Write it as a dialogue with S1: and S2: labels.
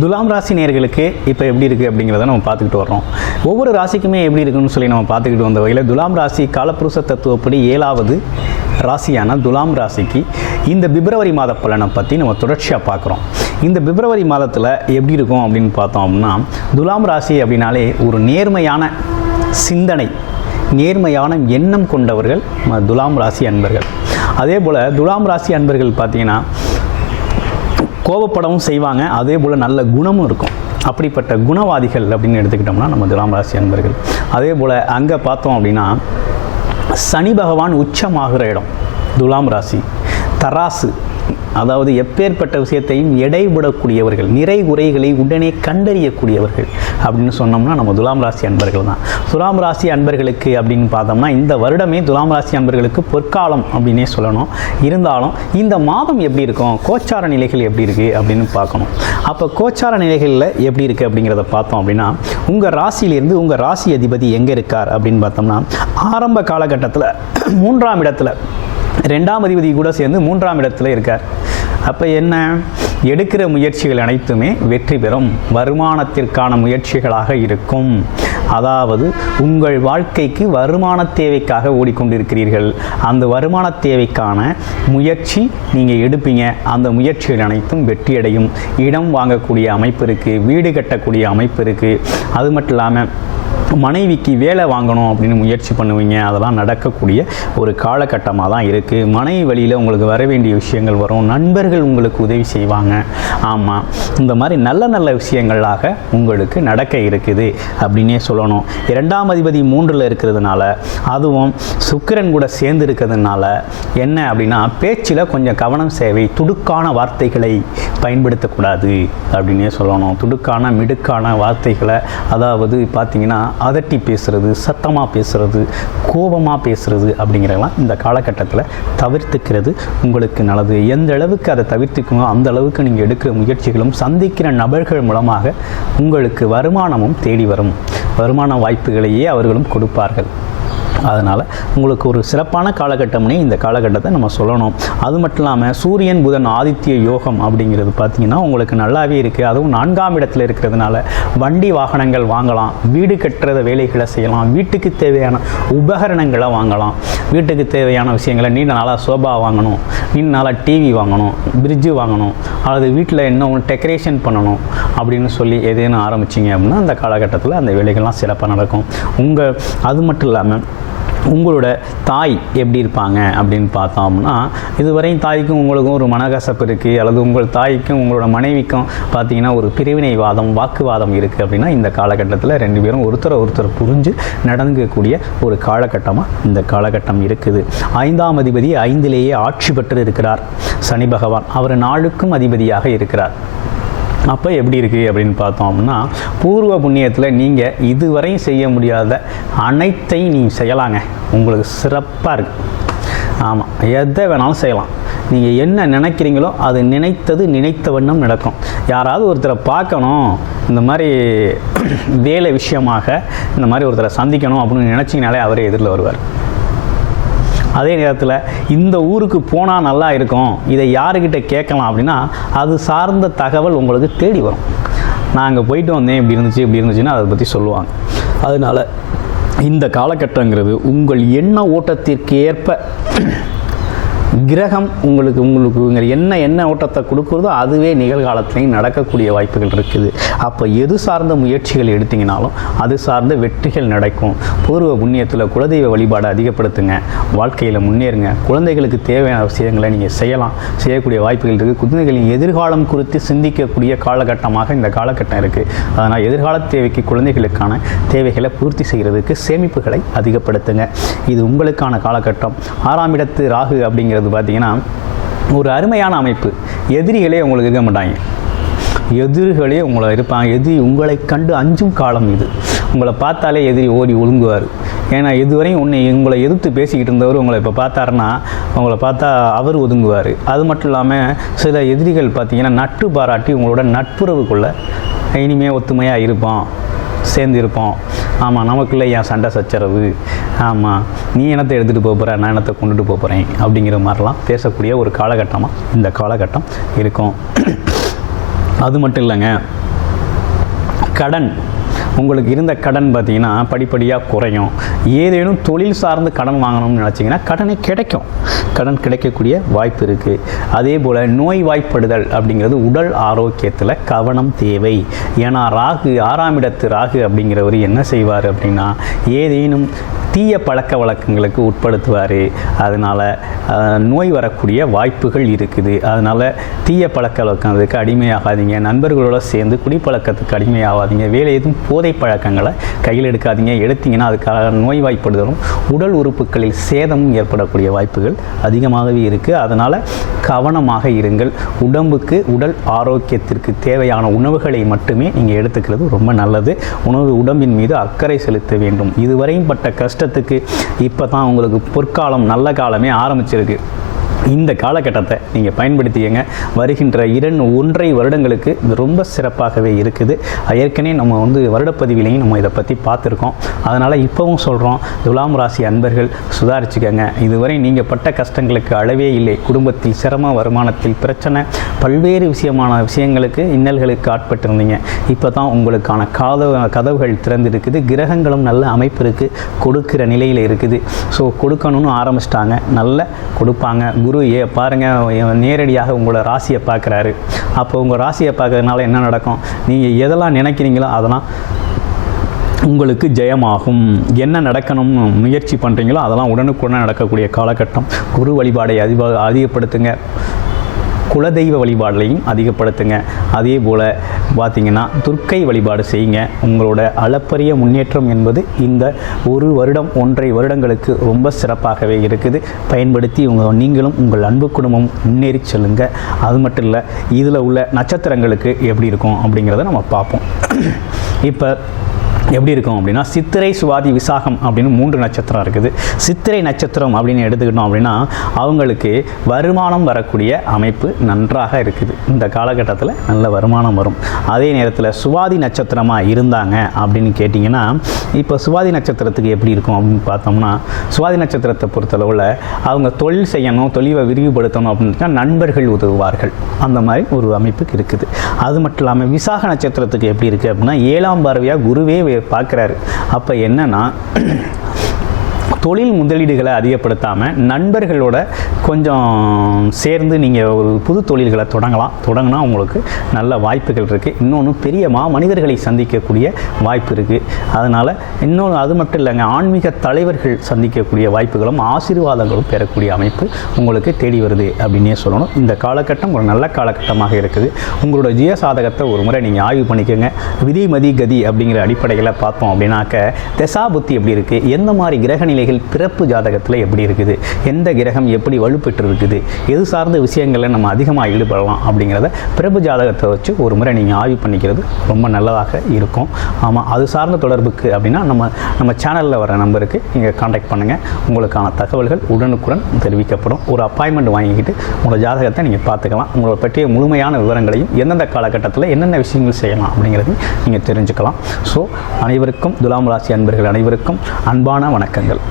S1: துலாம் ராசி நேர்களுக்கு இப்போ எப்படி இருக்குது அப்படிங்கிறத நம்ம பார்த்துக்கிட்டு வர்றோம். ஒவ்வொரு ராசிக்குமே எப்படி இருக்குன்னு சொல்லி நம்ம பார்த்துக்கிட்டு வந்த வகையில் துலாம் ராசி காலப்புருஷ தத்துவப்படி ஏழாவது ராசியான துலாம் ராசிக்கு இந்த பிப்ரவரி மாத பலனை பற்றி நம்ம தொடர்ச்சியாக பார்க்குறோம். இந்த பிப்ரவரி மாதத்தில் எப்படி இருக்கும் அப்படின்னு பார்த்தோம் அப்படின்னா துலாம் ராசி அப்படின்னாலே ஒரு நேர்மையான சிந்தனை நேர்மையான எண்ணம் கொண்டவர்கள் துலாம் ராசி அன்பர்கள். அதே போல் துலாம் ராசி அன்பர்கள் பார்த்தீங்கன்னா கோபப்படவும் செய்வாங்க. அதே போல் நல்ல குணமும் இருக்கும். அப்படிப்பட்ட குணவாதிகள் அப்படின்னு எடுத்துக்கிட்டோம்னா நம்ம துலாம் ராசி அன்பர்கள். அதே போல் அங்கே பார்த்தோம் அப்படின்னா சனி பகவான் உச்சமாகிற இடம் துலாம் ராசி. தராசு அதாவது எப்பேற்பட்ட விஷயத்தையும் எடைபடக்கூடியவர்கள் நிறை குறைகளை உடனே கண்டறியக்கூடியவர்கள் அப்படின்னு சொன்னோம்னா நம்ம துலாம் ராசி அன்பர்கள் தான். துலாம் ராசி அன்பர்களுக்கு அப்படின்னு பார்த்தோம்னா இந்த வருடமே துலாம் ராசி அன்பர்களுக்கு பொற்காலம் அப்படின்னே சொல்லணும். இருந்தாலும் இந்த மாதம் எப்படி இருக்கும்? கோச்சார நிலைகள் எப்படி இருக்குது அப்படின்னு பார்க்கணும். அப்போ கோச்சார நிலைகளில் எப்படி இருக்குது அப்படிங்கிறத பார்த்தோம் அப்படின்னா உங்கள் ராசியிலிருந்து உங்கள் ராசி அதிபதி எங்கே இருக்கார் அப்படின்னு பார்த்தோம்னா ஆரம்ப காலகட்டத்தில் மூன்றாம் இடத்துல ரெண்டாம் அதிபதி கூட சேர்ந்து மூன்றாம் இடத்துல இருக்கார். அப்போ என்ன? எடுக்கிற முயற்சிகள் அனைத்துமே வெற்றி பெறும். வருமானத்திற்கான முயற்சிகளாக இருக்கும். அதாவது உங்கள் வாழ்க்கைக்கு வருமான தேவைக்காக ஓடிக்கொண்டிருக்கிறீர்கள். அந்த வருமான தேவைக்கான முயற்சி நீங்கள் எடுப்பீங்க. அந்த முயற்சிகள் அனைத்தும் வெற்றியடையும். இடம் வாங்கக்கூடிய அமைப்பு இருக்குது வீடு கட்டக்கூடிய அமைப்பு இருக்குது அது மட்டும் இல்லாமல் மனைவிக்கு வேலை வாங்கணும் அப்படின்னு முயற்சி பண்ணுவீங்க. அதெல்லாம் நடக்கக்கூடிய ஒரு காலகட்டமாக தான் இருக்குது மனைவி வழியில் உங்களுக்கு வர வேண்டிய விஷயங்கள் வரும். நண்பர்கள் உங்களுக்கு உதவி செய்வாங்க. ஆமாம் இந்த மாதிரி நல்ல நல்ல விஷயங்களாக உங்களுக்கு நடக்க இருக்குது அப்படின்னே சொல்லணும். இரண்டாம் அதிபதி மூன்றில் இருக்கிறதுனால அதுவும் சுக்கிரன் கூட சேர்ந்து இருக்கிறதுனால என்ன அப்படின்னா பேச்சில் கொஞ்சம் கவனம் சேவை துடுக்கான வார்த்தைகளை பயன்படுத்தக்கூடாது அப்படின்னே சொல்லணும். துடுக்கான மிடுக்கான வார்த்தைகளை அதாவது பார்த்திங்கன்னா அதட்டி பேசுகிறது சத்தமாக பேசுகிறது கோபமாக பேசுகிறது அப்படிங்கிறதெல்லாம் இந்த காலகட்டத்தில் தவிர்த்துக்கிறது உங்களுக்கு நல்லது. எந்த அளவுக்கு அதை தவிர்த்துக்குமோ அந்த அளவுக்கு நீங்கள் எடுக்கிற முயற்சிகளும் சந்திக்கிற நபர்கள் மூலமாக உங்களுக்கு வருமானமும் தேடி வரும். வருமான வாய்ப்புகளையே அவர்களும் கொடுப்பார்கள். அதனால் உங்களுக்கு ஒரு சிறப்பான காலகட்டம்னே இந்த காலகட்டத்தை நம்ம சொல்லணும். அது மட்டும் இல்லாமல் சூரியன் புதன் ஆதித்ய யோகம் அப்படிங்கிறது பார்த்திங்கன்னா உங்களுக்கு நல்லாவே இருக்குது அதுவும் நான்காம் இடத்துல இருக்கிறதுனால வண்டி வாகனங்கள் வாங்கலாம் வீடு கட்டுறத வேலைகளை செய்யலாம் வீட்டுக்கு தேவையான உபகரணங்களை வாங்கலாம். வீட்டுக்கு தேவையான விஷயங்களை நீண்ட நாளாக சோபா வாங்கணும் நீண்ட நாளாக டிவி வாங்கணும் பிரிட்ஜு வாங்கணும் அல்லது வீட்டில் இன்னும் டெக்கரேஷன் பண்ணணும் அப்படின்னு சொல்லி ஏதேனும் ஆரம்பிச்சிங்க அப்படின்னா அந்த காலகட்டத்தில் அந்த வேலைகள்லாம் சிறப்பாக நடக்கும். உங்கள் அது மட்டும் இல்லாமல் உங்களோட தாய் எப்படி இருப்பாங்க அப்படின்னு பார்த்தோம்னா இதுவரையும் தாய்க்கும் உங்களுக்கும் ஒரு மனகசப்பு இருக்குது அல்லது உங்கள் தாய்க்கும் உங்களோட மனைவிக்கும் பார்த்தீங்கன்னா ஒரு பிரிவினைவாதம் வாக்குவாதம் இருக்குது அப்படின்னா இந்த காலகட்டத்தில் ரெண்டு பேரும் ஒருத்தரை ஒருத்தர் புரிஞ்சு நடந்துக்கக்கூடிய ஒரு காலகட்டமாக இந்த காலகட்டம் இருக்குது. ஐந்தாம் அதிபதி ஐந்திலேயே ஆட்சி பெற்று இருக்கிறார். சனி பகவான் அவர் நாளுக்கும் அதிபதியாக இருக்கிறார். அப்போ எப்படி இருக்குது அப்படின்னு பார்த்தோம் அப்படின்னா பூர்வ புண்ணியத்தில் நீங்கள் இதுவரையும் செய்ய முடியாத அனைத்தையும் நீங்கள் செய்யலாங்க. உங்களுக்கு சிறப்பாக இருக்குது ஆமாம் எதை வேணாலும் செய்யலாம். நீங்கள் என்ன நினைக்கிறீங்களோ அது நினைத்தது நினைத்த வண்ணம் நடக்கும். யாராவது ஒருத்தரை பார்க்கணும் இந்த மாதிரி வேலை விஷயமாக இந்த மாதிரி ஒருத்தரை சந்திக்கணும் அப்படின்னு நினச்சிங்கனாலே அவரே எதிரில் வருவார். அதே நேரத்தில் இந்த ஊருக்கு போனால் நல்லா இருக்கும். இதை யாருக்கிட்ட கேட்கலாம் அப்படின்னா அது சார்ந்த தகவல் உங்களுக்கு தேடி வரும். நான் அங்கே போயிட்டு வந்தேன் இப்படி இருந்துச்சு இப்படி இருந்துச்சுன்னா அதை பற்றி சொல்லுவாங்க. அதனால் இந்த காலகட்டங்கிறது உங்கள் எண்ண ஓட்டத்திற்கு ஏற்ப கிரகம் உங்களுக்கு உங்களுக்கு என்ன என்ன ஓட்டத்தை கொடுக்குறதோ அதுவே நிகழ்காலத்திலையும் நடக்கக்கூடிய வாய்ப்புகள் இருக்குது. அப்போ எது சார்ந்த முயற்சிகள் எடுத்தீங்கனாலும் அது சார்ந்த வெற்றிகள் நடக்கும். பூர்வ புண்ணியத்தில் குலதெய்வ வழிபாடு அதிகப்படுத்துங்க. வாழ்க்கையில் முன்னேறுங்க. குழந்தைகளுக்கு தேவையான விஷயங்களை நீங்கள் செய்யலாம். செய்யக்கூடிய வாய்ப்புகள் இருக்குது குழந்தைகளின் எதிர்காலம் குறித்து சிந்திக்கக்கூடிய காலகட்டமாக இந்த காலகட்டம் இருக்குது அதனால் எதிர்கால தேவைக்கு குழந்தைகளுக்கான தேவைகளை பூர்த்தி செய்கிறதுக்கு சேமிப்புகளை அதிகப்படுத்துங்க. இது உங்களுக்கான காலகட்டம். ஆறாம் இடத்து ராகு அப்படிங்கிறது பார்த்தீங்கன்னா ஒரு அருமையான அமைப்பு. எதிரிகளே உங்களுக்கு இருக்க மாட்டாங்க. எதிரிகளே உங்களை இருப்பாங்க. எதிரி உங்களை கண்டு அஞ்சும் காலம் இது. உங்களை பார்த்தாலே எதிரி ஓடி ஒழுங்குவார். ஏன்னா இதுவரையும் உன்னை உங்களை எதிர்த்து பேசிக்கிட்டு இருந்தவர் உங்களை இப்போ பார்த்தாருன்னா உங்களை பார்த்தா அவர் ஒதுங்குவார். அது மட்டும் இல்லாமல் சில எதிரிகள் பார்த்திங்கன்னா நட்பு பாராட்டி உங்களோட நட்புறவுக்குள்ளே இனிமே ஒத்துமையாக இருப்போம் சேர்ந்து இருப்போம் ஆமாம் நமக்குள்ளே என் சண்டை சச்சரவு. ஆமாம் நீ என்னத்தை எடுத்துகிட்டு போக போகிற நான் என்னத்தை கொண்டுட்டு போக போகிறேன் அப்படிங்கிற மாதிரிலாம் பேசக்கூடிய ஒரு காலகட்டமாக இந்த காலகட்டம் இருக்கும். அது மட்டும் இல்லைங்க. கடன். உங்களுக்கு இருந்த கடன் பார்த்தீங்கன்னா படிப்படியாக குறையும். ஏதேனும் தொழில் சார்ந்து கடன் வாங்கணும்னு நினச்சிங்கன்னா கடனை கிடைக்கும். கடன் கிடைக்கக்கூடிய வாய்ப்பு இருக்குது அதே போல் நோய் வாய்ப்படுதல் அப்படிங்கிறது உடல் ஆரோக்கியத்தில் கவனம் தேவை. ஏன்னா ராகு ஆறாம் இடத்து ராகு அப்படிங்கிறவர் என்ன செய்வார் அப்படின்னா ஏதேனும் தீய பழக்க வழக்கங்களுக்கு உட்படுத்துவார். அதனால் நோய் வரக்கூடிய வாய்ப்புகள் இருக்குது. அதனால் தீய பழக்க வழக்கத்துக்கு அடிமையாகாதீங்க. நண்பர்களோடு சேர்ந்து குடிப்பழக்கத்துக்கு அடிமையாகாதீங்க. வேலை எதுவும் போதை பழக்கங்களை கையில் எடுக்காதீங்க. எடுத்தீங்கன்னா அதுக்காக நோய் வாய்ப்படுதலும் உடல் உறுப்புகளில் சேதமும் ஏற்படக்கூடிய வாய்ப்புகள் அதிகமாகவே இருக்குது அதனால் கவனமாக இருங்கள். உடம்புக்கு உடல் ஆரோக்கியத்திற்கு தேவையான உணவுகளை மட்டுமே நீங்கள் எடுத்துக்கிறது ரொம்ப நல்லது. உணவு உடம்பின் மீது அக்கறை செலுத்த வேண்டும். இதுவரையும் பட்ட கஷ்டம் கஷ்டத்துக்கு இப்போ தான் உங்களுக்கு பொற்காலம் நல்ல காலமே ஆரம்பிச்சிருக்கு. இந்த காலகட்டத்தை நீங்கள் பயன்படுத்திக்கங்க. வருகின்ற இரண்டு ஒன்றை வருடங்களுக்கு இது ரொம்ப சிறப்பாகவே இருக்குது. ஏற்கனவே நம்ம வந்து வருடப்பதிவிலையும் நம்ம இதை பற்றி பார்த்துருக்கோம். அதனால் இப்போவும் சொல்கிறோம் துலாம் ராசி அன்பர்கள் சுதாரிச்சுக்கங்க. இதுவரை நீங்கள் பட்ட கஷ்டங்களுக்கு அளவே இல்லை. குடும்பத்தில் சிரம வருமானத்தில் பிரச்சனை பல்வேறு விஷயமான விஷயங்களுக்கு இன்னல்களுக்கு ஆட்பட்டிருந்தீங்க. இப்போ தான் உங்களுக்கான கதவு கதவுகள் திறந்திருக்குது. கிரகங்களும் நல்ல அமைப்பு இருக்குது கொடுக்கிற நிலையில் இருக்குது. ஸோ கொடுக்கணும்னு ஆரம்பிச்சிட்டாங்க. நல்ல கொடுப்பாங்க. குரு குரு ஏ பாருங்கள் நேரடியாக உங்களோட ராசியை பார்க்குறாரு. அப்போ உங்கள் ராசியை பார்க்கறதுனால என்ன நடக்கும்? நீங்கள் எதெல்லாம் நினைக்கிறீங்களோ அதெல்லாம் உங்களுக்கு ஜெயமாகும். என்ன நடக்கணும்னு முயற்சி பண்ணுறீங்களோ அதெல்லாம் உடனுக்குடன் நடக்கக்கூடிய காலகட்டம். குரு வழிபாடை அதிக அதிகப்படுத்துங்க. குலதெய்வ வழிபாடுலையும் அதிகப்படுத்துங்க. அதே போல் பார்த்திங்கன்னா துர்க்கை வழிபாடு செய்யுங்க. உங்களோட அளப்பரிய முன்னேற்றம் என்பது இந்த ஒரு வருடம் ஒன்றை வருடங்களுக்கு ரொம்ப சிறப்பாகவே இருக்குது. பயன்படுத்தி உங்கள் நீங்களும் உங்கள் அன்பு குடும்பம் முன்னேறி செல்லுங்க. அது மட்டும் இல்லை இதில் உள்ள நட்சத்திரங்களுக்கு எப்படி இருக்கும் அப்படிங்கிறத நம்ம பார்ப்போம். இப்போ எப்படி இருக்கும் அப்படின்னா சித்திரை சுவாதி விசாகம் அப்படின்னு மூன்று நட்சத்திரம் இருக்குது. சித்திரை நட்சத்திரம் அப்படின்னு எடுத்துக்கிட்டோம் அப்படின்னா அவங்களுக்கு வருமானம் வரக்கூடிய அமைப்பு நன்றாக இருக்குது. இந்த காலகட்டத்தில் நல்ல வருமானம் வரும். அதே நேரத்தில் சுவாதி நட்சத்திரமாக இருந்தாங்க அப்படின்னு கேட்டிங்கன்னா இப்போ சுவாதி நட்சத்திரத்துக்கு எப்படி இருக்கும் அப்படின்னு பார்த்தோம்னா சுவாதி நட்சத்திரத்தை பொறுத்தளவில் அவங்க தொழில் செய்யணும் தொழிலை விரிவுபடுத்தணும் அப்படின்னு நண்பர்கள் உதவுவார்கள். அந்த மாதிரி ஒரு அமைப்புக்கு இருக்குது. அது மட்டும் இல்லாமல் விசாக நட்சத்திரத்துக்கு எப்படி இருக்குது அப்படின்னா ஏழாம் பார்வையாக குருவே பார்க்குறாரு. அப்போ என்னன்னா தொழில் முதலீடுகளை அதிகப்படுத்தாமல் நண்பர்களோட கொஞ்சம் சேர்ந்து நீங்கள் ஒரு புது தொழில்களை தொடங்கலாம். தொடங்கினா உங்களுக்கு நல்ல வாய்ப்புகள் இருக்குது இன்னொன்று பெரிய மா மனிதர்களை சந்திக்கக்கூடிய வாய்ப்பு இருக்குது அதனால் இன்னொன்று அது மட்டும் இல்லைங்க ஆன்மீக தலைவர்கள் சந்திக்கக்கூடிய வாய்ப்புகளும் ஆசீர்வாதங்களும் பெறக்கூடிய அமைப்பு உங்களுக்கு தேடி வருது அப்படின்னே சொல்லணும். இந்த காலகட்டம் ஒரு நல்ல காலகட்டமாக இருக்குது. உங்களோட ஜிய சாதகத்தை ஒரு முறை நீங்கள் ஆய்வு பண்ணிக்கோங்க. விதி மதி கதி அப்படிங்கிற அடிப்படையில் பார்த்தோம் அப்படின்னாக்க தசா புத்தி எப்படி இருக்குது எந்த மாதிரி கிரக நிலைகள் பிறப்பு ஜாதகத்தில் எப்படி இருக்குது? எந்த கிரகம் எப்படி வலுப்பெற்று இருக்குது எது சார்ந்த விஷயங்களில் நம்ம அதிகமாக ஈடுபடலாம் அப்படிங்கிறத பிறப்பு ஜாதகத்தை வச்சு ஒரு முறை நீங்கள் ஆய்வு பண்ணிக்கிறது ரொம்ப நல்லதாக இருக்கும். ஆமாம் அது சார்ந்த தொடர்புக்கு அப்படின்னா நம்ம நம்ம சேனலில் வர நம்பருக்கு நீங்கள் காண்டாக்ட் பண்ணுங்கள் உங்களுக்கான தகவல்கள் உடனுக்குடன் தெரிவிக்கப்படும். ஒரு அப்பாயின்மெண்ட் வாங்கிக்கிட்டு உங்களோட ஜாதகத்தை நீங்கள் பார்த்துக்கலாம். உங்களை பற்றிய முழுமையான விவரங்களையும் எந்தெந்த காலகட்டத்தில் என்னென்ன விஷயங்கள் செய்யலாம் அப்படிங்கிறதையும் நீங்கள் தெரிஞ்சுக்கலாம். ஸோ அனைவருக்கும் துலாம் ராசி அன்பர்கள் அனைவருக்கும் அன்பான வணக்கங்கள்.